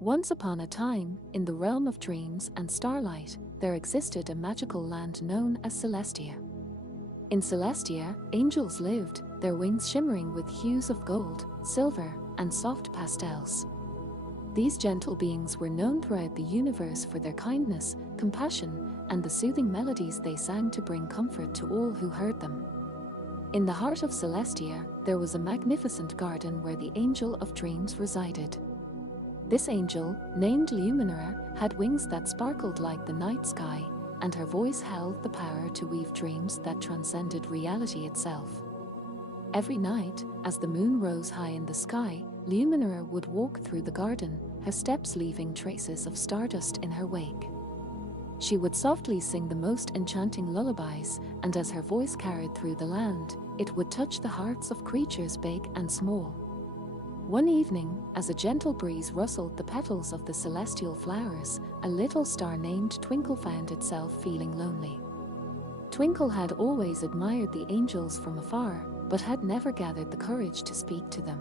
Once upon a time, in the realm of dreams and starlight, there existed a magical land known as Celestia. In Celestia, angels lived, their wings shimmering with hues of gold, silver, and soft pastels. These gentle beings were known throughout the universe for their kindness, compassion, and the soothing melodies they sang to bring comfort to all who heard them. In the heart of Celestia, there was a magnificent garden where the Angel of Dreams resided. This angel, named Luminara, had wings that sparkled like the night sky, and her voice held the power to weave dreams that transcended reality itself. Every night, as the moon rose high in the sky, Luminara would walk through the garden, her steps leaving traces of stardust in her wake. She would softly sing the most enchanting lullabies, and as her voice carried through the land, it would touch the hearts of creatures big and small. One evening, as a gentle breeze rustled the petals of the celestial flowers, a little star named Twinkle found itself feeling lonely. Twinkle had always admired the angels from afar, but had never gathered the courage to speak to them.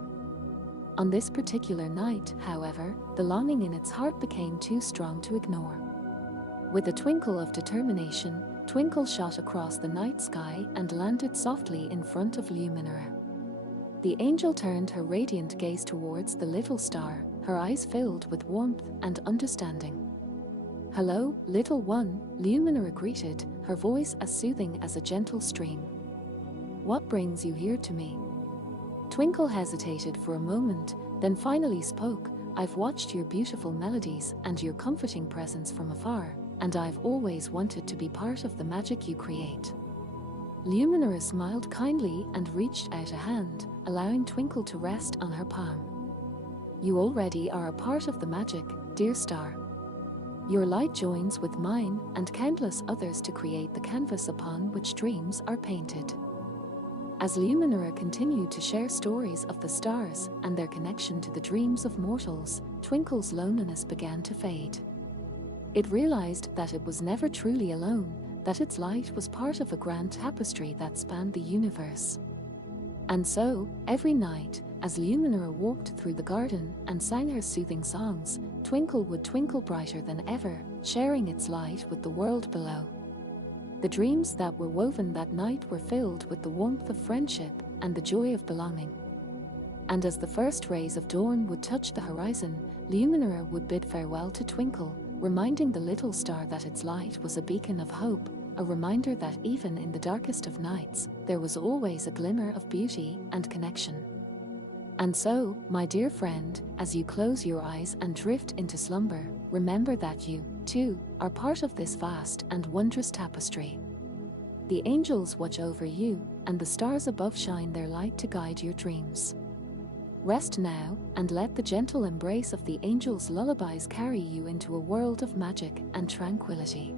On this particular night, however, the longing in its heart became too strong to ignore. With a twinkle of determination, Twinkle shot across the night sky and landed softly in front of Luminara. The angel turned her radiant gaze towards the little star, her eyes filled with warmth and understanding. "Hello, little one," Luminara greeted, her voice as soothing as a gentle stream. "What brings you here to me?" Twinkle hesitated for a moment, then finally spoke. "I've watched your beautiful melodies and your comforting presence from afar, and I've always wanted to be part of the magic you create." Luminara smiled kindly and reached out a hand, allowing Twinkle to rest on her palm. "You already are a part of the magic, dear star. Your light joins with mine and countless others to create the canvas upon which dreams are painted." As Luminara continued to share stories of the stars and their connection to the dreams of mortals, Twinkle's loneliness began to fade. It realized that it was never truly alone, that its light was part of a grand tapestry that spanned the universe. And so, every night, as Luminara walked through the garden and sang her soothing songs, Twinkle would twinkle brighter than ever, sharing its light with the world below. The dreams that were woven that night were filled with the warmth of friendship and the joy of belonging. And as the first rays of dawn would touch the horizon, Luminara would bid farewell to Twinkle, reminding the little star that its light was a beacon of hope, a reminder that even in the darkest of nights, there was always a glimmer of beauty and connection. And so, my dear friend, as you close your eyes and drift into slumber, remember that you, too, are part of this vast and wondrous tapestry. The angels watch over you, and the stars above shine their light to guide your dreams. Rest now, and let the gentle embrace of the angels' lullabies carry you into a world of magic and tranquility.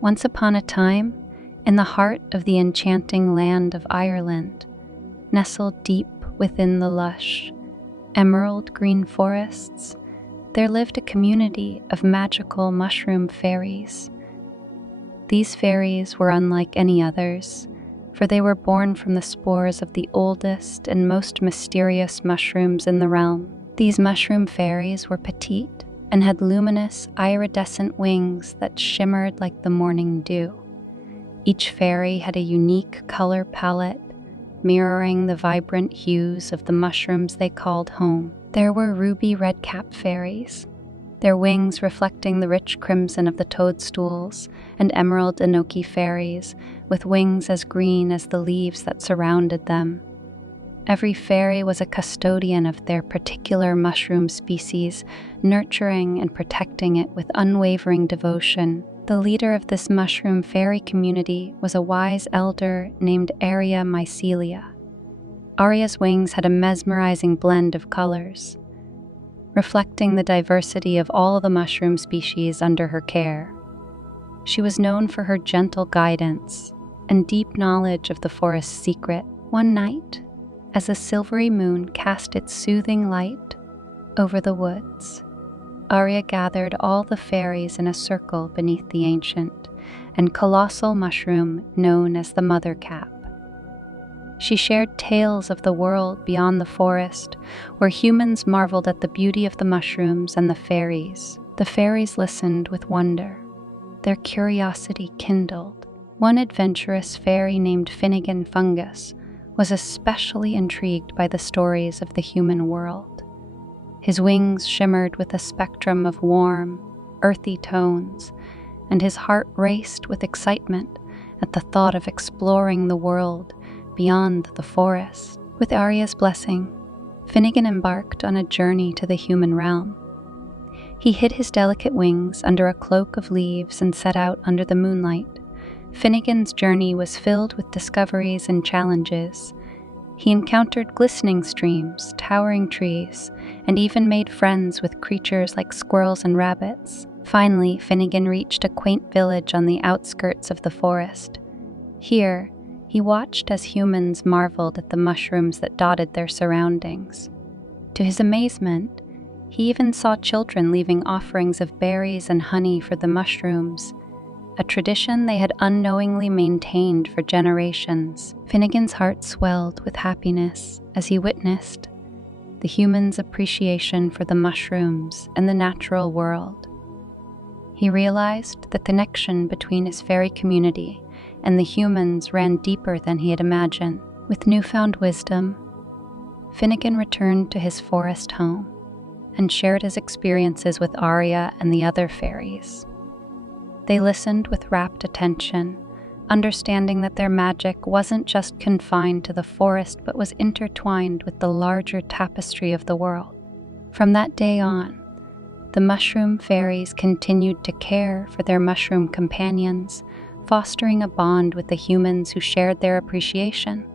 Once upon a time, in the heart of the enchanting land of Ireland, nestled deep within the lush, emerald green forests, there lived a community of magical mushroom fairies. These fairies were unlike any others, for they were born from the spores of the oldest and most mysterious mushrooms in the realm. These mushroom fairies were petite and had luminous, iridescent wings that shimmered like the morning dew. Each fairy had a unique color palette, mirroring the vibrant hues of the mushrooms they called home. There were ruby red-cap fairies, their wings reflecting the rich crimson of the toadstools, and emerald enoki fairies, with wings as green as the leaves that surrounded them. Every fairy was a custodian of their particular mushroom species, nurturing and protecting it with unwavering devotion. The leader of this mushroom fairy community was a wise elder named Aria Mycelia. Aria's wings had a mesmerizing blend of colors, reflecting the diversity of all the mushroom species under her care. She was known for her gentle guidance and deep knowledge of the forest's secret. One night, as the silvery moon cast its soothing light over the woods, Arya gathered all the fairies in a circle beneath the ancient and colossal mushroom known as the Mother Cap. She shared tales of the world beyond the forest, where humans marveled at the beauty of the mushrooms and the fairies. The fairies listened with wonder. Their curiosity kindled. One adventurous fairy named Finnegan Fungus was especially intrigued by the stories of the human world. His wings shimmered with a spectrum of warm, earthy tones, and his heart raced with excitement at the thought of exploring the world beyond the forest. With Arya's blessing, Finnegan embarked on a journey to the human realm. He hid his delicate wings under a cloak of leaves and set out under the moonlight. Finnegan's journey was filled with discoveries and challenges. He encountered glistening streams, towering trees, and even made friends with creatures like squirrels and rabbits. Finally, Finnegan reached a quaint village on the outskirts of the forest. Here, he watched as humans marveled at the mushrooms that dotted their surroundings. To his amazement, he even saw children leaving offerings of berries and honey for the mushrooms, a tradition they had unknowingly maintained for generations. Finnegan's heart swelled with happiness as he witnessed the humans' appreciation for the mushrooms and the natural world. He realized the connection between his fairy community and the humans ran deeper than he had imagined. With newfound wisdom, Finnegan returned to his forest home and shared his experiences with Arya and the other fairies. They listened with rapt attention, understanding that their magic wasn't just confined to the forest but was intertwined with the larger tapestry of the world. From that day on, the mushroom fairies continued to care for their mushroom companions, fostering a bond with the humans who shared their appreciation.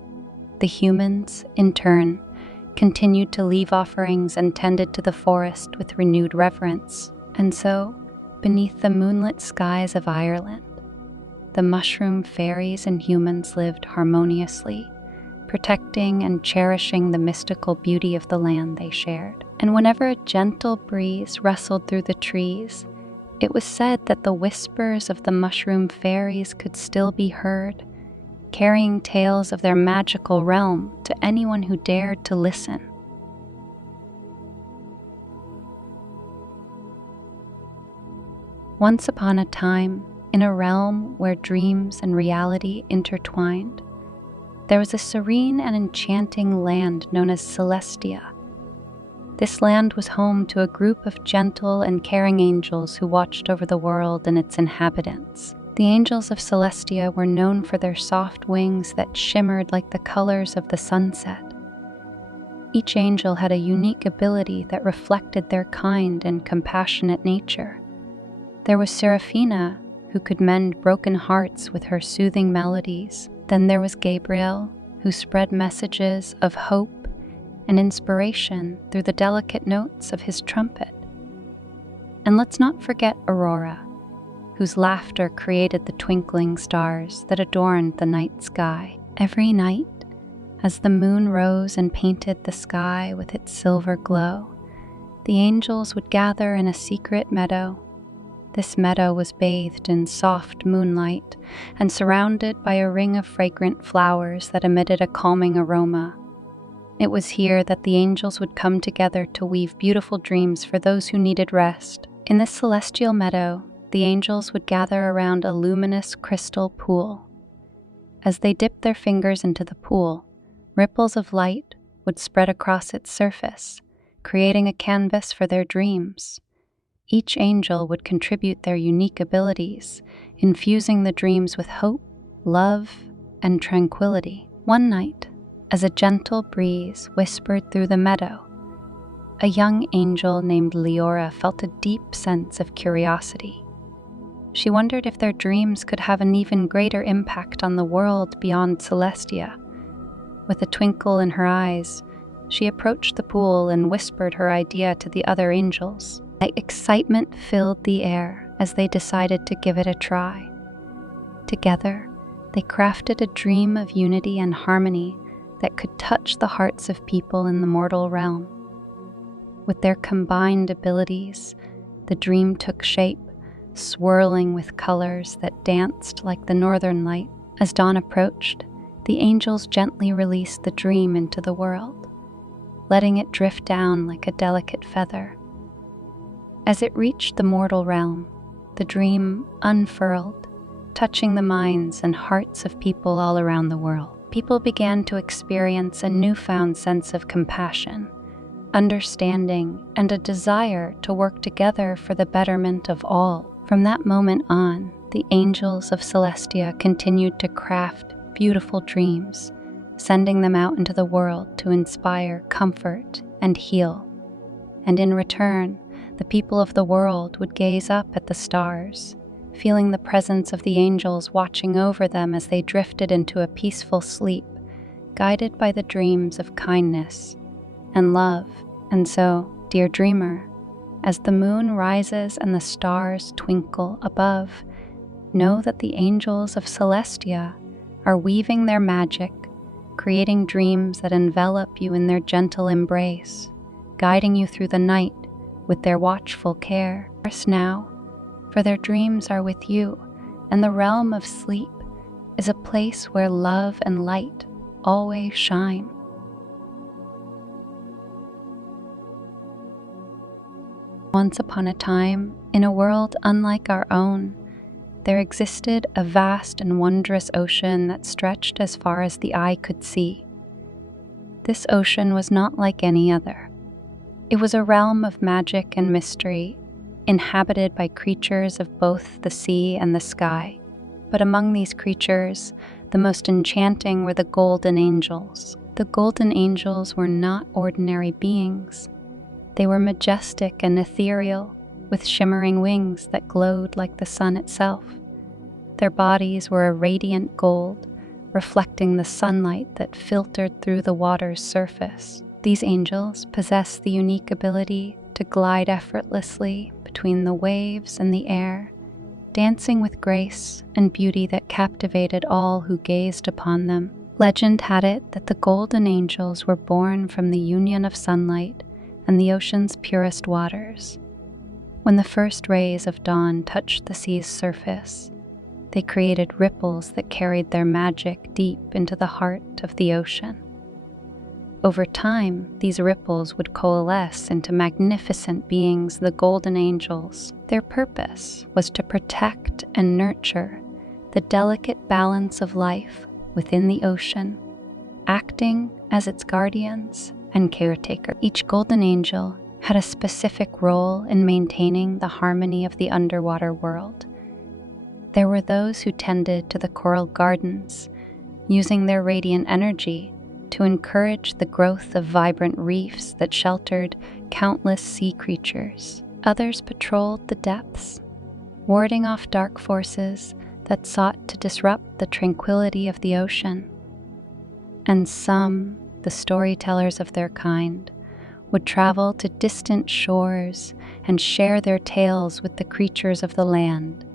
The humans, in turn, continued to leave offerings and tended to the forest with renewed reverence. And so, beneath the moonlit skies of Ireland, the mushroom fairies and humans lived harmoniously, protecting and cherishing the mystical beauty of the land they shared. And whenever a gentle breeze rustled through the trees, it was said that the whispers of the mushroom fairies could still be heard, carrying tales of their magical realm to anyone who dared to listen. Once upon a time, in a realm where dreams and reality intertwined, there was a serene and enchanting land known as Celestia. This land was home to a group of gentle and caring angels who watched over the world and its inhabitants. The angels of Celestia were known for their soft wings that shimmered like the colors of the sunset. Each angel had a unique ability that reflected their kind and compassionate nature. There was Seraphina, who could mend broken hearts with her soothing melodies. Then there was Gabriel, who spread messages of hope and inspiration through the delicate notes of his trumpet. And let's not forget Aurora, whose laughter created the twinkling stars that adorned the night sky. Every night, as the moon rose and painted the sky with its silver glow, the angels would gather in a secret meadow. This meadow was bathed in soft moonlight and surrounded by a ring of fragrant flowers that emitted a calming aroma. It was here that the angels would come together to weave beautiful dreams for those who needed rest. In this celestial meadow, the angels would gather around a luminous crystal pool. As they dipped their fingers into the pool, ripples of light would spread across its surface, creating a canvas for their dreams. Each angel would contribute their unique abilities, infusing the dreams with hope, love, and tranquility. One night, as a gentle breeze whispered through the meadow, a young angel named Leora felt a deep sense of curiosity. She wondered if their dreams could have an even greater impact on the world beyond Celestia. With a twinkle in her eyes, she approached the pool and whispered her idea to the other angels. Excitement filled the air as they decided to give it a try. Together, they crafted a dream of unity and harmony that could touch the hearts of people in the mortal realm. With their combined abilities, the dream took shape, swirling with colors that danced like the northern light. As dawn approached, the angels gently released the dream into the world, letting it drift down like a delicate feather. As it reached the mortal realm, the dream unfurled, touching the minds and hearts of people all around the world. People began to experience a newfound sense of compassion, understanding, and a desire to work together for the betterment of all. From that moment on, the angels of Celestia continued to craft beautiful dreams, sending them out into the world to inspire, comfort, and heal. And in return, the people of the world would gaze up at the stars, feeling the presence of the angels watching over them as they drifted into a peaceful sleep, guided by the dreams of kindness and love. And so, dear dreamer, as the moon rises and the stars twinkle above, know that the angels of Celestia are weaving their magic, creating dreams that envelop you in their gentle embrace, guiding you through the night with their watchful care. Rest now, for their dreams are with you, and the realm of sleep is a place where love and light always shine. Once upon a time, in a world unlike our own, there existed a vast and wondrous ocean that stretched as far as the eye could see. This ocean was not like any other. It was a realm of magic and mystery, inhabited by creatures of both the sea and the sky. But among these creatures, the most enchanting were the golden angels. The golden angels were not ordinary beings. They were majestic and ethereal, with shimmering wings that glowed like the sun itself. Their bodies were a radiant gold, reflecting the sunlight that filtered through the water's surface. These angels possessed the unique ability to glide effortlessly between the waves and the air, dancing with grace and beauty that captivated all who gazed upon them. Legend had it that the golden angels were born from the union of sunlight and the ocean's purest waters. When the first rays of dawn touched the sea's surface, they created ripples that carried their magic deep into the heart of the ocean. Over time, these ripples would coalesce into magnificent beings, the golden angels. Their purpose was to protect and nurture the delicate balance of life within the ocean, acting as its guardians and caretaker. Each golden angel had a specific role in maintaining the harmony of the underwater world. There were those who tended to the coral gardens, using their radiant energy to encourage the growth of vibrant reefs that sheltered countless sea creatures. Others patrolled the depths, warding off dark forces that sought to disrupt the tranquility of the ocean. And some, the storytellers of their kind, would travel to distant shores and share their tales with the creatures of the land,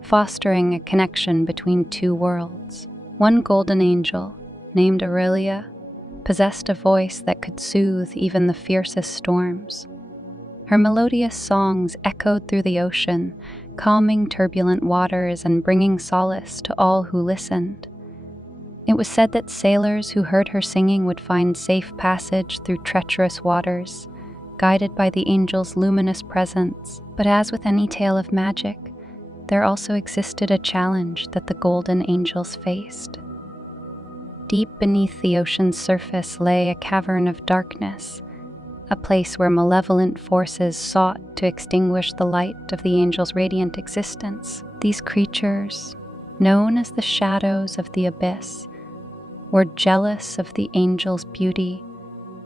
fostering a connection between two worlds. One golden angel, named Aurelia, possessed a voice that could soothe even the fiercest storms. Her melodious songs echoed through the ocean, calming turbulent waters and bringing solace to all who listened. It was said that sailors who heard her singing would find safe passage through treacherous waters, guided by the angel's luminous presence. But as with any tale of magic, there also existed a challenge that the golden angels faced. Deep beneath the ocean's surface lay a cavern of darkness, a place where malevolent forces sought to extinguish the light of the angels' radiant existence. These creatures, known as the shadows of the abyss, were jealous of the angels' beauty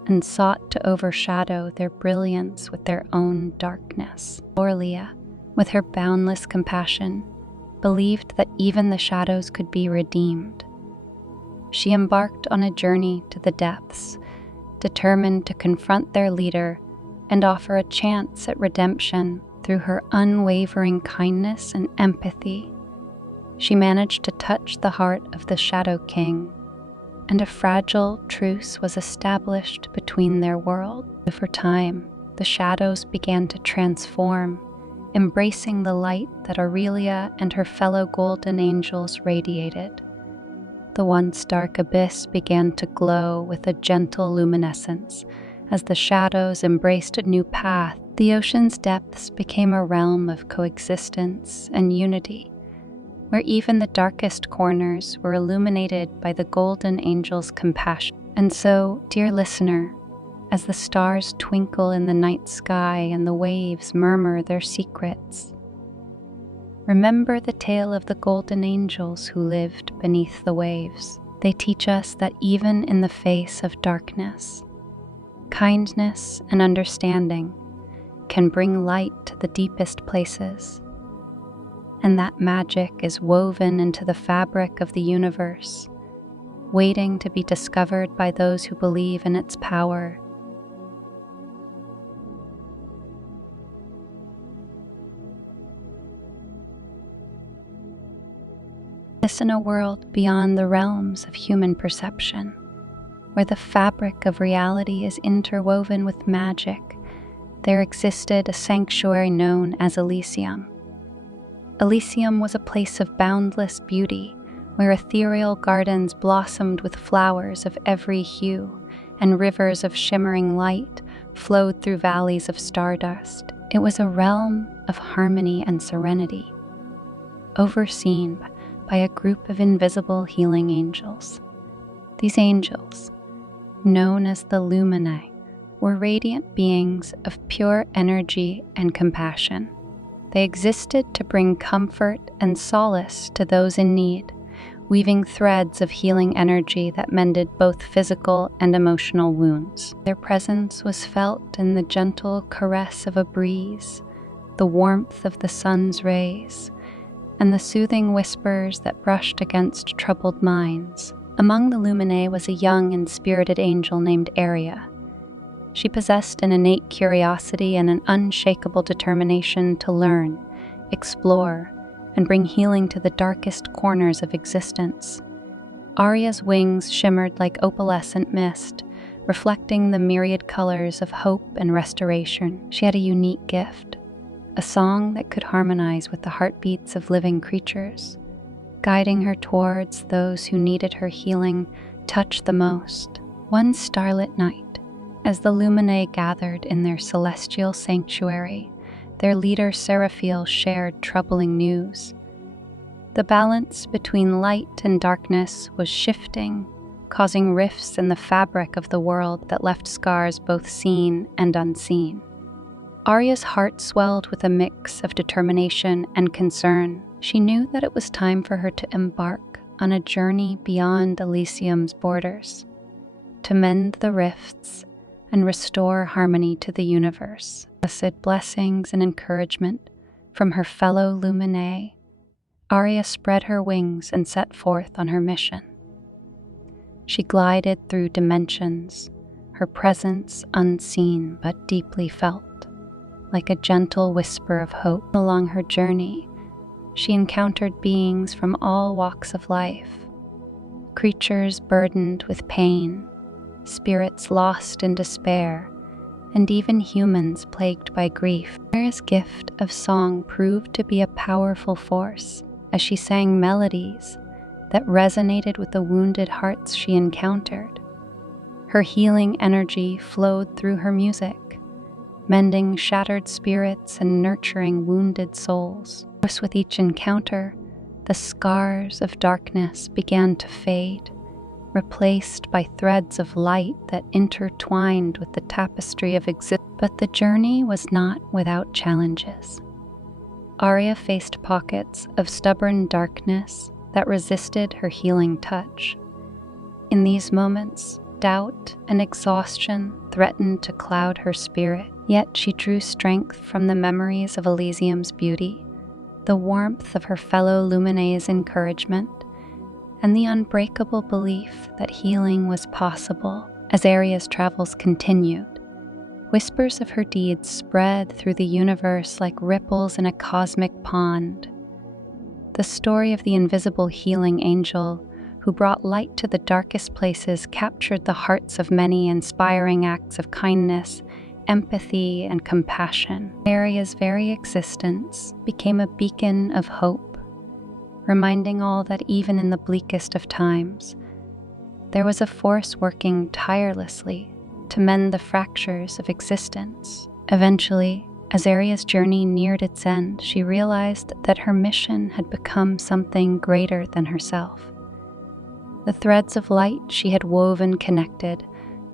and sought to overshadow their brilliance with their own darkness. Aurelia, with her boundless compassion, believed that even the shadows could be redeemed. She embarked on a journey to the depths, determined to confront their leader and offer a chance at redemption through her unwavering kindness and empathy. She managed to touch the heart of the Shadow King, and a fragile truce was established between their worlds. Over time, the shadows began to transform, embracing the light that Aurelia and her fellow golden angels radiated. The once dark abyss began to glow with a gentle luminescence. As the shadows embraced a new path, the ocean's depths became a realm of coexistence and unity, where even the darkest corners were illuminated by the golden angel's compassion. And so, dear listener, as the stars twinkle in the night sky and the waves murmur their secrets, remember the tale of the golden angels who lived beneath the waves. They teach us that even in the face of darkness, kindness and understanding can bring light to the deepest places, and that magic is woven into the fabric of the universe, waiting to be discovered by those who believe in its power. In a world beyond the realms of human perception, where the fabric of reality is interwoven with magic, there existed a sanctuary known as Elysium. Elysium was a place of boundless beauty, where ethereal gardens blossomed with flowers of every hue, and rivers of shimmering light flowed through valleys of stardust. It was a realm of harmony and serenity, overseen by a group of invisible healing angels. These angels, known as the Luminae, were radiant beings of pure energy and compassion. They existed to bring comfort and solace to those in need, weaving threads of healing energy that mended both physical and emotional wounds. Their presence was felt in the gentle caress of a breeze, the warmth of the sun's rays, and the soothing whispers that brushed against troubled minds. Among the Luminae was a young and spirited angel named Aria. She possessed an innate curiosity and an unshakable determination to learn, explore, and bring healing to the darkest corners of existence. Aria's wings shimmered like opalescent mist, reflecting the myriad colors of hope and restoration. She had a unique gift, a song that could harmonize with the heartbeats of living creatures, guiding her towards those who needed her healing touch the most. One starlit night, as the Luminae gathered in their celestial sanctuary, their leader Seraphiel shared troubling news. The balance between light and darkness was shifting, causing rifts in the fabric of the world that left scars both seen and unseen. Aria's heart swelled with a mix of determination and concern. She knew that it was time for her to embark on a journey beyond Elysium's borders, to mend the rifts and restore harmony to the universe. Blessed blessings and encouragement from her fellow Luminae, Aria spread her wings and set forth on her mission. She glided through dimensions, her presence unseen but deeply felt, like a gentle whisper of hope. Along her journey, she encountered beings from all walks of life, creatures burdened with pain, spirits lost in despair, and even humans plagued by grief. Aria's gift of song proved to be a powerful force as she sang melodies that resonated with the wounded hearts she encountered. Her healing energy flowed through her music, mending shattered spirits and nurturing wounded souls. With each encounter, the scars of darkness began to fade, replaced by threads of light that intertwined with the tapestry of existence. But the journey was not without challenges. Aria faced pockets of stubborn darkness that resisted her healing touch. In these moments, doubt and exhaustion threatened to cloud her spirit, yet she drew strength from the memories of Elysium's beauty, the warmth of her fellow Luminae's encouragement, and the unbreakable belief that healing was possible. As Aria's travels continued, whispers of her deeds spread through the universe like ripples in a cosmic pond. The story of the invisible healing angel who brought light to the darkest places captured the hearts of many, inspiring acts of kindness, empathy, and compassion. Aria's very existence became a beacon of hope, reminding all that even in the bleakest of times, there was a force working tirelessly to mend the fractures of existence. Eventually, as Aria's journey neared its end, she realized that her mission had become something greater than herself. The threads of light she had woven connected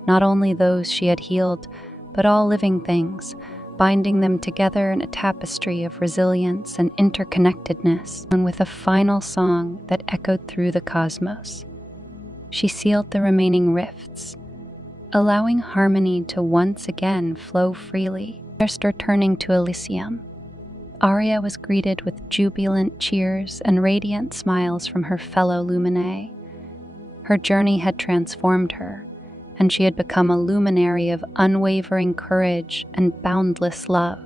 not only those she had healed, but all living things, binding them together in a tapestry of resilience and interconnectedness, and with a final song that echoed through the cosmos. She sealed the remaining rifts, allowing harmony to once again flow freely. First returning to Elysium, Aria was greeted with jubilant cheers and radiant smiles from her fellow Luminae. Her journey had transformed her, and she had become a luminary of unwavering courage and boundless love.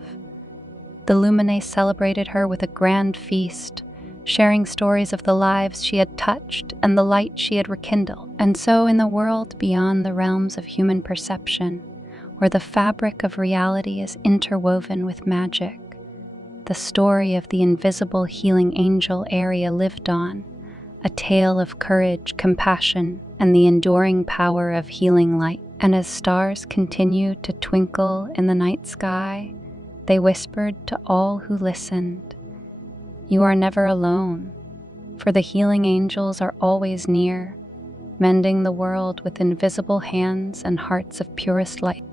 The Luminae celebrated her with a grand feast, sharing stories of the lives she had touched and the light she had rekindled. And so in the world beyond the realms of human perception, where the fabric of reality is interwoven with magic, the story of the invisible healing angel Aria lived on, a tale of courage, compassion, and the enduring power of healing light. And as stars continued to twinkle in the night sky, they whispered to all who listened, "You are never alone, for the healing angels are always near, mending the world with invisible hands and hearts of purest light."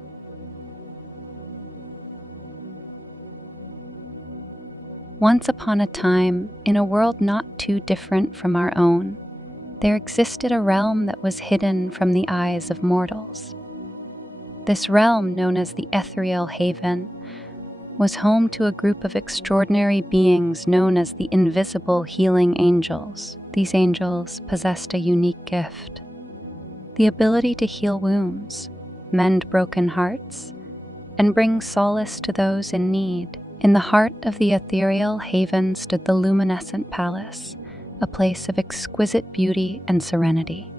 Once upon a time, in a world not too different from our own, there existed a realm that was hidden from the eyes of mortals. This realm, known as the Ethereal Haven, was home to a group of extraordinary beings known as the Invisible Healing Angels. These angels possessed a unique gift: the ability to heal wounds, mend broken hearts, and bring solace to those in need. In the heart of the Ethereal Haven stood the luminescent palace, a place of exquisite beauty and serenity.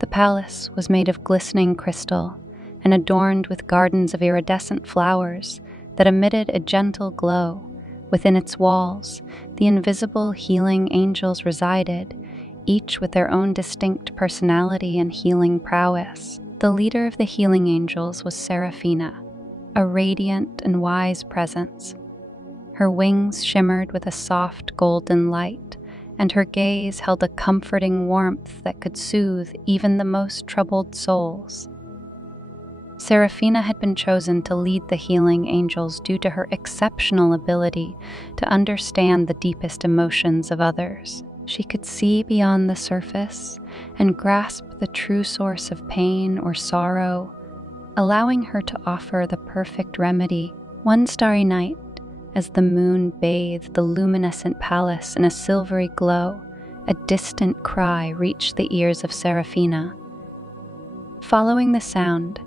The palace was made of glistening crystal and adorned with gardens of iridescent flowers that emitted a gentle glow. Within its walls, the invisible healing angels resided, each with their own distinct personality and healing prowess. The leader of the healing angels was Seraphina, a radiant and wise presence. Her wings shimmered with a soft golden light, and her gaze held a comforting warmth that could soothe even the most troubled souls. Seraphina had been chosen to lead the healing angels due to her exceptional ability to understand the deepest emotions of others. She could see beyond the surface and grasp the true source of pain or sorrow, allowing her to offer the perfect remedy. One starry night, as the moon bathed the luminescent palace in a silvery glow, a distant cry reached the ears of Seraphina. Following the sound,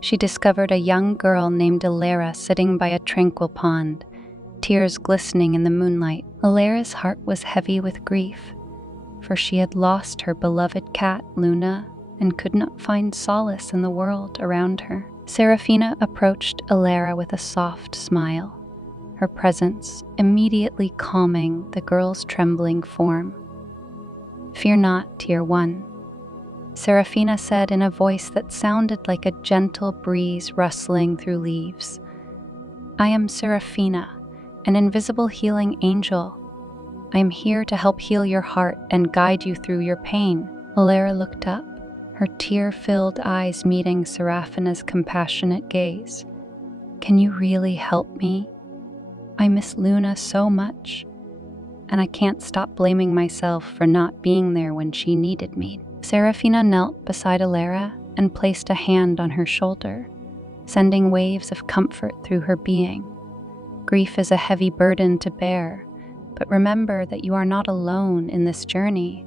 she discovered a young girl named Alara sitting by a tranquil pond, tears glistening in the moonlight. Alara's heart was heavy with grief, for she had lost her beloved cat, Luna, and could not find solace in the world around her. Seraphina approached Alara with a soft smile, her presence immediately calming the girl's trembling form. "Fear not, dear one," Seraphina said in a voice that sounded like a gentle breeze rustling through leaves. "I am Seraphina, an invisible healing angel. I am here to help heal your heart and guide you through your pain." Alara looked up, her tear-filled eyes meeting Seraphina's compassionate gaze. "Can you really help me? I miss Luna so much, and I can't stop blaming myself for not being there when she needed me." Seraphina knelt beside Alara and placed a hand on her shoulder, sending waves of comfort through her being. "Grief is a heavy burden to bear, but remember that you are not alone in this journey.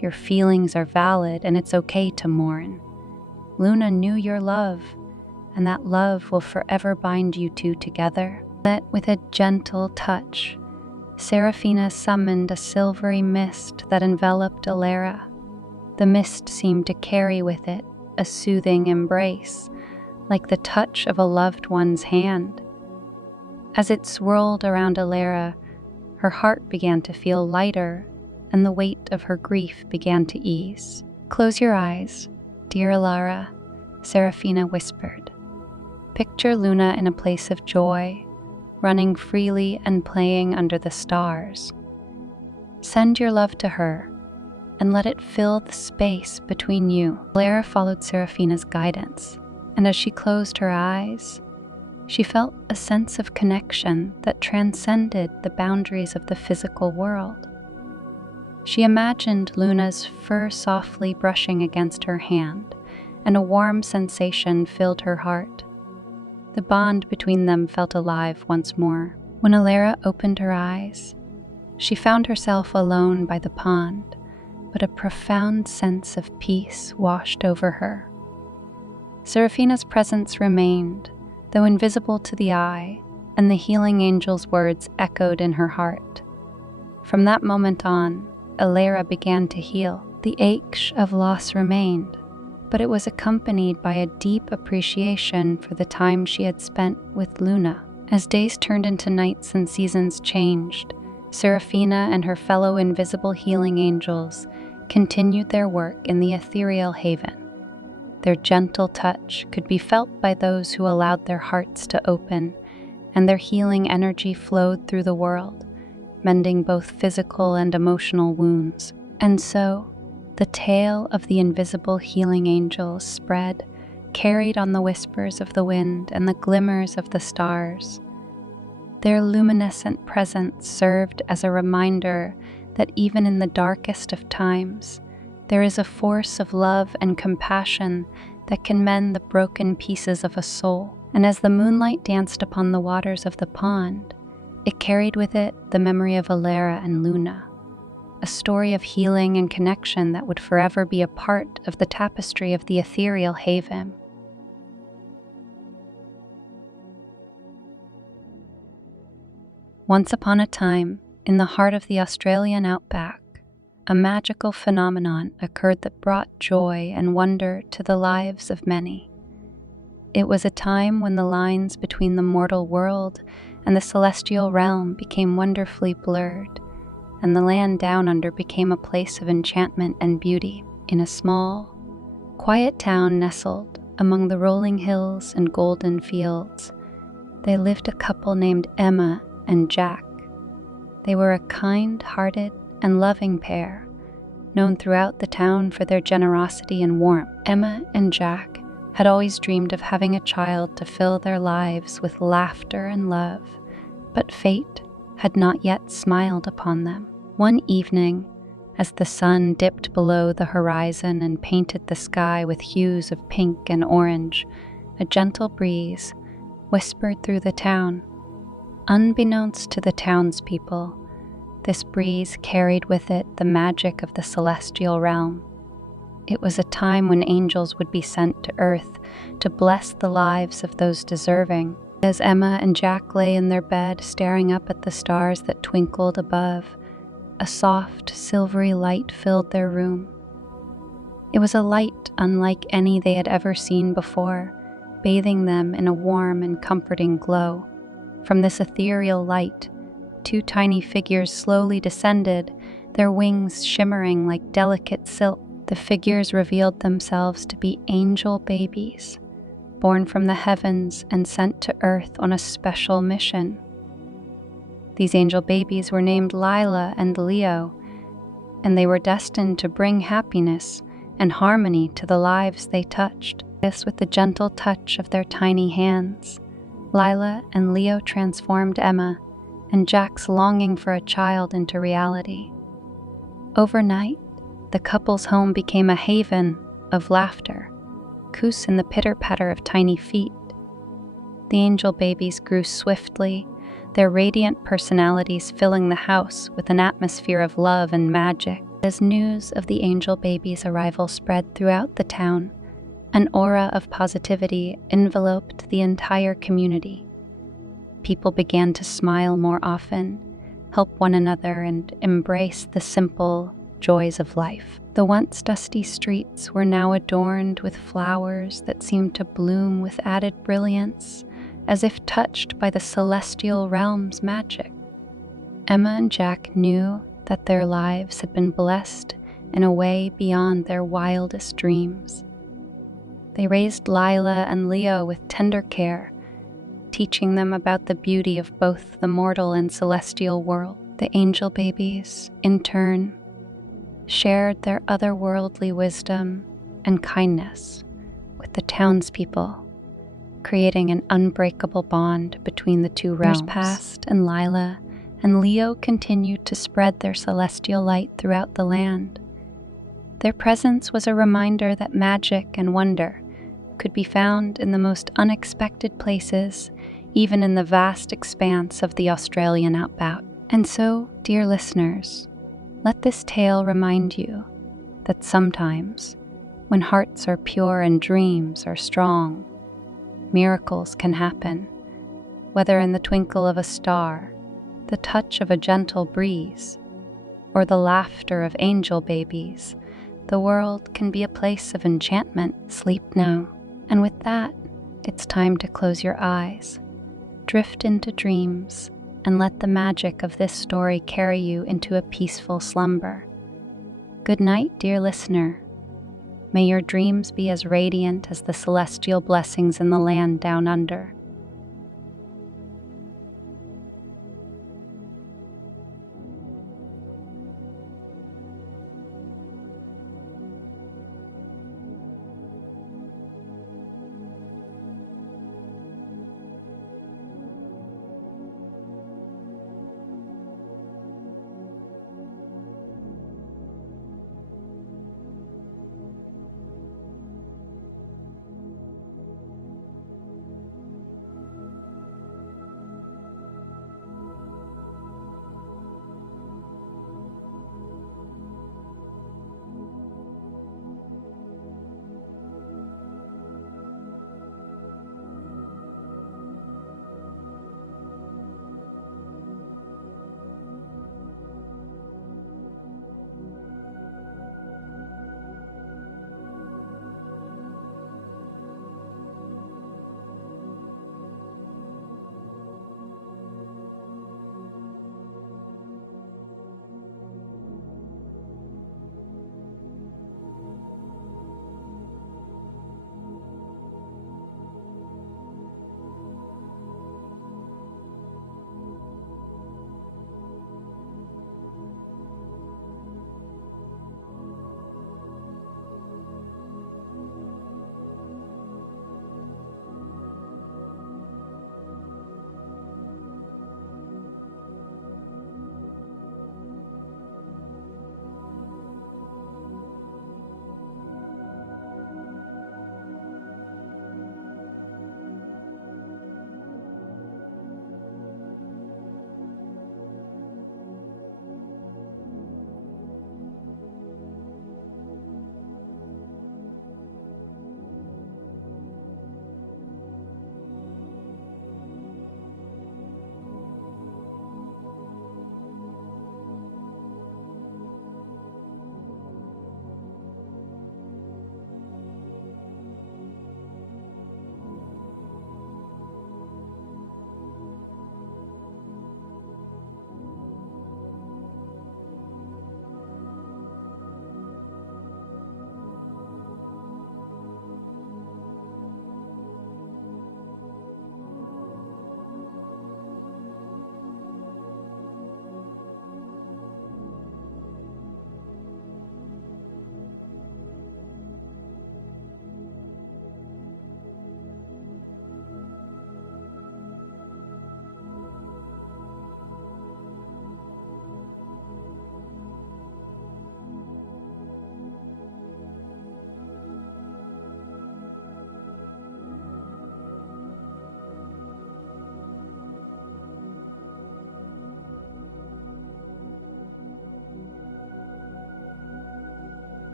Your feelings are valid, and it's okay to mourn. Luna knew your love, and that love will forever bind you two together." That with a gentle touch, Seraphina summoned a silvery mist that enveloped Alara. The mist seemed to carry with it a soothing embrace, like the touch of a loved one's hand. As it swirled around Alara, Her heart began to feel lighter, and the weight of her grief began to ease. "Close your eyes, dear Alara," Serafina whispered. "Picture Luna in a place of joy, running freely and playing under the stars. Send your love to her, and let it fill the space between you." Alara followed Serafina's guidance, and as she closed her eyes, she felt a sense of connection that transcended the boundaries of the physical world. She imagined Luna's fur softly brushing against her hand, and a warm sensation filled her heart. The bond between them felt alive once more. When Alara opened her eyes, she found herself alone by the pond, but a profound sense of peace washed over her. Serafina's presence remained, though invisible to the eye, and the healing angel's words echoed in her heart. From that moment on, Alara began to heal. The ache of loss remained, but it was accompanied by a deep appreciation for the time she had spent with Luna. As days turned into nights and seasons changed, Serafina and her fellow invisible healing angels continued their work in the ethereal haven. Their gentle touch could be felt by those who allowed their hearts to open, and their healing energy flowed through the world, mending both physical and emotional wounds. And so, the tale of the invisible healing angels spread, carried on the whispers of the wind and the glimmers of the stars. Their luminescent presence served as a reminder that even in the darkest of times, there is a force of love and compassion that can mend the broken pieces of a soul. And as the moonlight danced upon the waters of the pond, it carried with it the memory of Alara and Luna, a story of healing and connection that would forever be a part of the tapestry of the ethereal haven. Once upon a time, in the heart of the Australian outback, a magical phenomenon occurred that brought joy and wonder to the lives of many. It was a time when the lines between the mortal world and the celestial realm became wonderfully blurred, and the land down under became a place of enchantment and beauty. In a small, quiet town nestled among the rolling hills and golden fields, there lived a couple named Emma and Jack. They were a kind-hearted and loving pair, known throughout the town for their generosity and warmth. Emma and Jack had always dreamed of having a child to fill their lives with laughter and love, but fate had not yet smiled upon them. One evening, as the sun dipped below the horizon and painted the sky with hues of pink and orange, a gentle breeze whispered through the town. Unbeknownst to the townspeople, this breeze carried with it the magic of the celestial realm. It was a time when angels would be sent to earth to bless the lives of those deserving. As Emma and Jack lay in their bed staring up at the stars that twinkled above, a soft, silvery light filled their room. It was a light unlike any they had ever seen before, bathing them in a warm and comforting glow. From this ethereal light, two tiny figures slowly descended, their wings shimmering like delicate silk. The figures revealed themselves to be angel babies, born from the heavens and sent to earth on a special mission. These angel babies were named Lila and Leo, and they were destined to bring happiness and harmony to the lives they touched. This with the gentle touch of their tiny hands, Lila and Leo transformed Emma and Jack's longing for a child into reality. Overnight, the couple's home became a haven of laughter, coos in the pitter-patter of tiny feet. The angel babies grew swiftly, their radiant personalities filling the house with an atmosphere of love and magic. As news of the angel babies' arrival spread throughout the town, an aura of positivity enveloped the entire community. People began to smile more often, help one another, and embrace the simple joys of life. The once dusty streets were now adorned with flowers that seemed to bloom with added brilliance, as if touched by the celestial realm's magic. Emma and Jack knew that their lives had been blessed in a way beyond their wildest dreams. They raised Lila and Leo with tender care, teaching them about the beauty of both the mortal and celestial world. The angel babies, in turn, shared their otherworldly wisdom and kindness with the townspeople, creating an unbreakable bond between the two realms. Years passed, and Lila and Leo continued to spread their celestial light throughout the land. Their presence was a reminder that magic and wonder could be found in the most unexpected places, even in the vast expanse of the Australian outback. And so, dear listeners, let this tale remind you that sometimes, when hearts are pure and dreams are strong, miracles can happen, whether in the twinkle of a star, the touch of a gentle breeze, or the laughter of angel babies. The world can be a place of enchantment. Sleep now. And with that, it's time to close your eyes, drift into dreams, and let the magic of this story carry you into a peaceful slumber. Good night, dear listener. May your dreams be as radiant as the celestial blessings in the land down under.